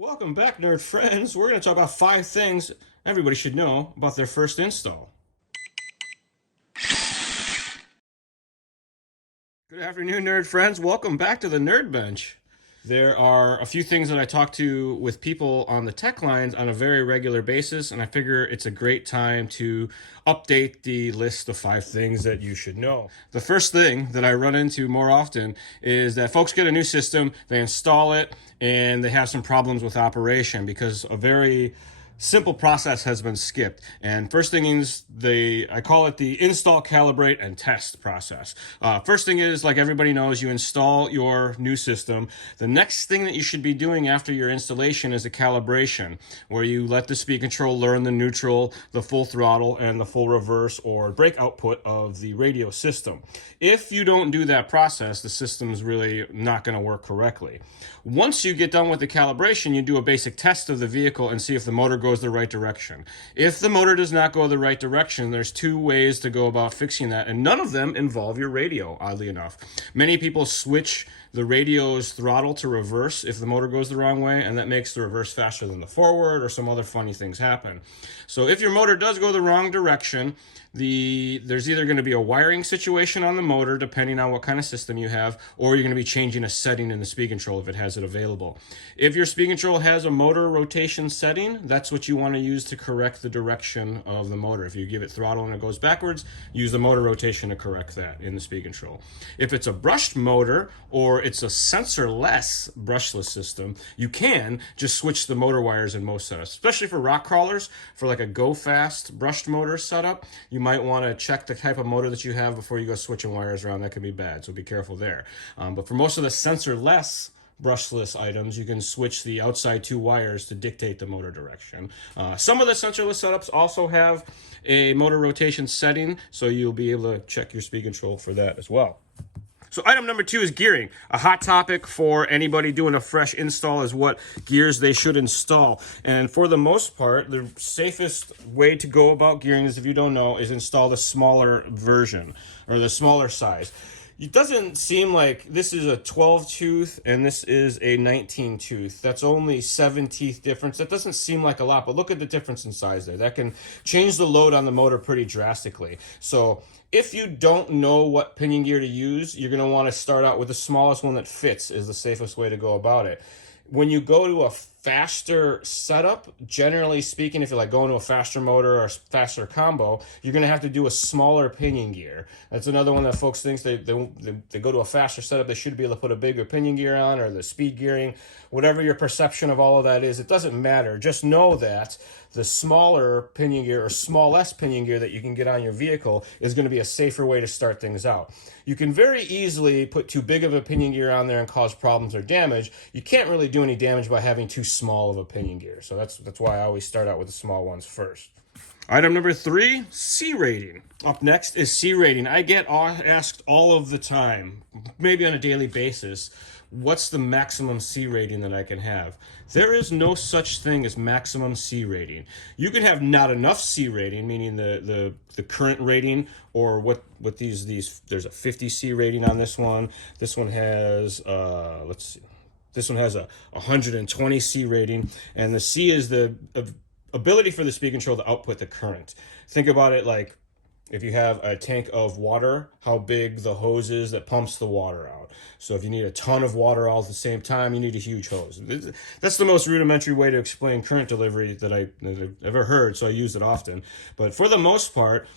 Welcome back, nerd friends. We're going to talk about 5 things everybody should know about their first install. Good afternoon, nerd friends. Welcome back to the Nerd Bench. There are a few things that I talk to with people on the tech lines on a very regular basis, and I figure it's a great time to update the list of 5 things that you should know. The first thing that I run into more often is that folks get a new system, they install it, and they have some problems with operation because a very simple process has been skipped. And first thing is I call it the install, calibrate, and test process. First thing is, like everybody knows, you install your new system. The next thing that you should be doing after your installation is a calibration, where you let the speed control learn the neutral, the full throttle, and the full reverse or brake output of the radio system. If you don't do that process, the system's really not going to work correctly. Once you get done with the calibration, you do a basic test of the vehicle and see if the motor goes the right direction. If the motor does not go the right direction, there's 2 ways to go about fixing that, and none of them involve your radio, oddly enough. Many people switch the radio's throttle to reverse if the motor goes the wrong way, and that makes the reverse faster than the forward, or some other funny things happen. So if your motor does go the wrong direction, there's either going to be a wiring situation on the motor, depending on what kind of system you have, or you're going to be changing a setting in the speed control if it has it available. If your speed control has a motor rotation setting, that's what you want to use to correct the direction of the motor. If you give it throttle and it goes backwards, use the motor rotation to correct that in the speed control. If it's a brushed motor or it's a sensor-less brushless system, you can just switch the motor wires in most setups, especially for rock crawlers. For like a go-fast brushed motor setup, you might want to check the type of motor that you have before you go switching wires around. That could be bad, so be careful there. But for most of the sensor-less brushless items, you can switch the outside 2 wires to dictate the motor direction. Some of the sensorless setups also have a motor rotation setting, so you'll be able to check your speed control for that as well. So item number 2 is gearing. A hot topic for anybody doing a fresh install is what gears they should install. And for the most part, the safest way to go about gearing is, if you don't know, is install the smaller version or the smaller size. It doesn't seem like this is a 12 tooth and this is a 19 tooth. That's only 7 teeth difference. That doesn't seem like a lot, but look at the difference in size there. That can change the load on the motor pretty drastically. So if you don't know what pinion gear to use, you're going to want to start out with the smallest one that fits is the safest way to go about it. When you go to a faster setup, generally speaking, if you're like going to a faster motor or faster combo, you're going to have to do a smaller pinion gear. That's another one that folks think they go to a faster setup, they should be able to put a bigger pinion gear on, or the speed gearing. Whatever your perception of all of that is, it doesn't matter. Just know that the smaller pinion gear or small-less pinion gear that you can get on your vehicle is going to be a safer way to start things out. You can very easily put too big of a pinion gear on there and cause problems or damage. You can't really do any damage by having too small of a pinion gear. So that's why I always start out with the small ones first. Item number 3, C rating. Up next is C rating. I get asked all of the time, maybe on a daily basis, what's the maximum C rating that I can have? There is no such thing as maximum C rating. You can have not enough C rating, meaning the current rating, or what these there's a 50 C rating on this one. This one has let's see. This one has a 120 C rating, and the C is the ability for the speed control to output the current. Think about it like if you have a tank of water, how big the hose is that pumps the water out. So if you need a ton of water all at the same time, you need a huge hose. That's the most rudimentary way to explain current delivery that I've ever heard, so I use it often. But for the most part,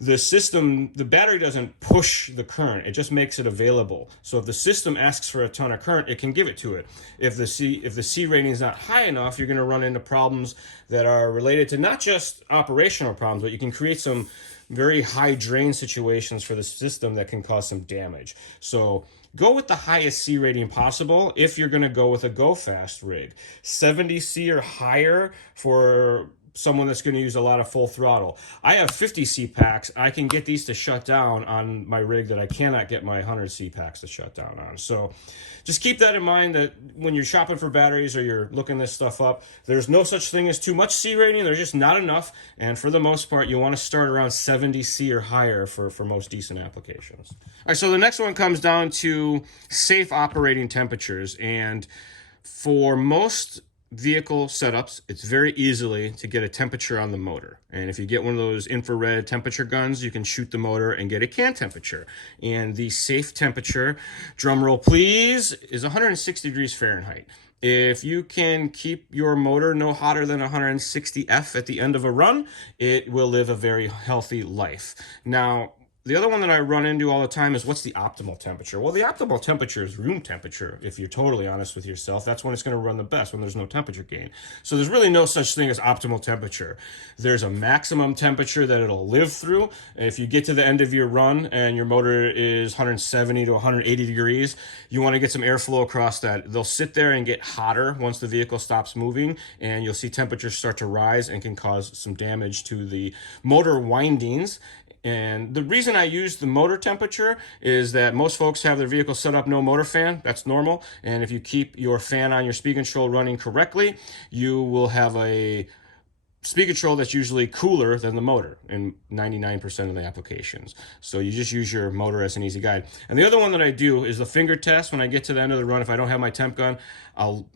the battery doesn't push the current, it just makes it available. So if the system asks for a ton of current, it can give it to it. If the C rating is not high enough, you're going to run into problems that are related to not just operational problems, but you can create some very high drain situations for the system that can cause some damage. So go with the highest C rating possible if you're going to go with a go fast rig. 70 C or higher for someone that's going to use a lot of full throttle. I have 50 C packs. I can get these to shut down on my rig that I cannot get my 100 C packs to shut down on. So just keep that in mind, that when you're shopping for batteries or you're looking this stuff up, there's no such thing as too much C rating. There's just not enough. And for the most part, you want to start around 70 C or higher for most decent applications. All right, so the next one comes down to safe operating temperatures. And for most vehicle setups, it's very easily to get a temperature on the motor. And if you get one of those infrared temperature guns, you can shoot the motor and get a can temperature. And the safe temperature, drum roll please, is 160 degrees Fahrenheit. If you can keep your motor no hotter than 160 F at the end of a run, it will live a very healthy life. Now, the other one that I run into all the time is what's the optimal temperature? Well, the optimal temperature is room temperature. If you're totally honest with yourself, that's when it's going to run the best, when there's no temperature gain. So there's really no such thing as optimal temperature. There's a maximum temperature that it'll live through. If you get to the end of your run and your motor is 170 to 180 degrees, you want to get some airflow across that. They'll sit there and get hotter once the vehicle stops moving, and you'll see temperatures start to rise and can cause some damage to the motor windings. And the reason I use the motor temperature is that most folks have their vehicle set up no motor fan. That's normal. And if you keep your fan on your speed control running correctly, you will have a speed control that's usually cooler than the motor in 99% of the applications. So you just use your motor as an easy guide. And the other one that I do is the finger test. When I get to the end of the run, if I don't have my temp gun, I'll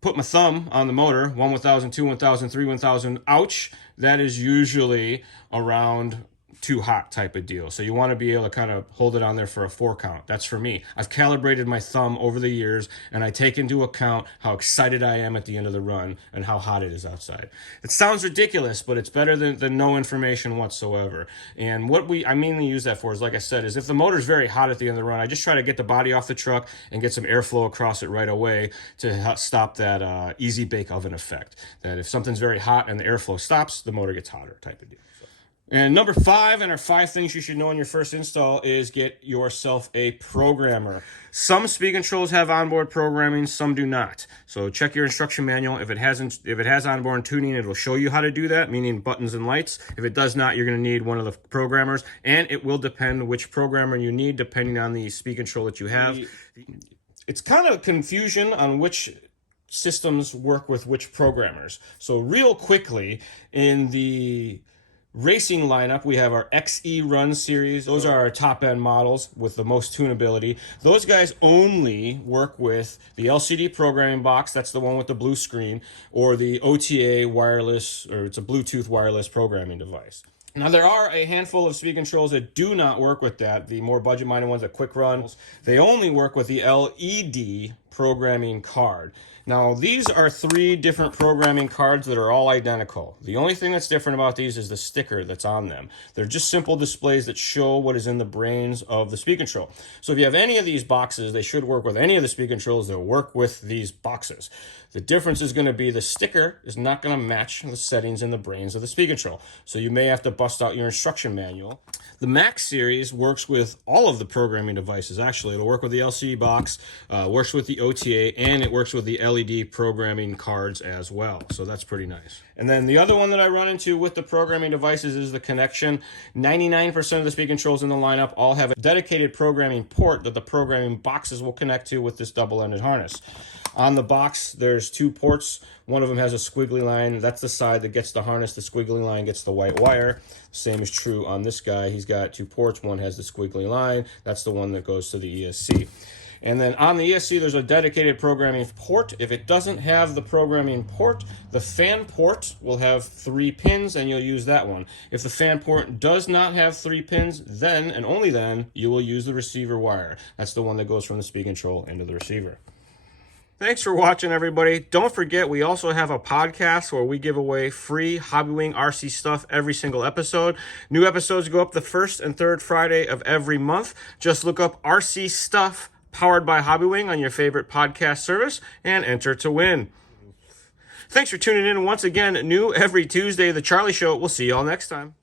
put my thumb on the motor, 1 1000, 2 1000, 3 1000, ouch. That is usually around too hot type of deal. So you want to be able to kind of hold it on there for a 4 count. That's for me. I've calibrated my thumb over the years, and I take into account how excited I am at the end of the run and how hot it is outside. It sounds ridiculous, but it's better than no information whatsoever. And what I mainly use that for is, like I said, is if the motor's very hot at the end of the run, I just try to get the body off the truck and get some airflow across it right away to stop that easy bake oven effect. That if something's very hot and the airflow stops, the motor gets hotter type of deal. And number 5 in our 5 things you should know in your first install is get yourself a programmer. Some speed controls have onboard programming, some do not. So check your instruction manual. If it has onboard tuning, it'll show you how to do that, meaning buttons and lights. If it does not, you're going to need one of the programmers, and it will depend which programmer you need depending on the speed control that you have. It's kind of confusion on which systems work with which programmers. So real quickly, in the racing lineup, we have our Xerun series. Those are our top-end models with the most tunability. Those guys only work with the LCD programming box, that's the one with the blue screen, or the OTA wireless, or it's a Bluetooth wireless programming device. Now, there are a handful of speed controls that do not work with that. The more budget-minded ones, like QuicRun, they only work with the LED programming card. Now, these are 3 different programming cards that are all identical. The only thing that's different about these is the sticker that's on them. They're just simple displays that show what is in the brains of the speed control. So if you have any of these boxes, they should work with any of the speed controls that work with these boxes. The difference is going to be the sticker is not going to match the settings in the brains of the speed control. So you may have to bust out your instruction manual. The Max series works with all of the programming devices, actually. It'll work with the LCD box, works with the OTA, and it works with the LED programming cards as well. So that's pretty nice. And then the other one that I run into with the programming devices is the connection. 99% of the speed controls in the lineup all have a dedicated programming port that the programming boxes will connect to with this double-ended harness. On the box, there's 2 ports. One of them has a squiggly line. That's the side that gets the harness. The squiggly line gets the white wire. Same is true on this guy. He's got 2 ports. One has the squiggly line. That's the one that goes to the ESC. And then on the ESC, there's a dedicated programming port. If it doesn't have the programming port, the fan port will have 3 pins, and you'll use that one. If the fan port does not have 3 pins, then, and only then, you will use the receiver wire. That's the one that goes from the speed control into the receiver. Thanks for watching, everybody. Don't forget, we also have a podcast where we give away free Hobbywing RC stuff every single episode. New episodes go up the 1st and 3rd Friday of every month. Just look up RC Stuff powered by Hobbywing on your favorite podcast service and enter to win. Thanks for tuning in once again. New every Tuesday, The Charlie Show. We'll see you all next time.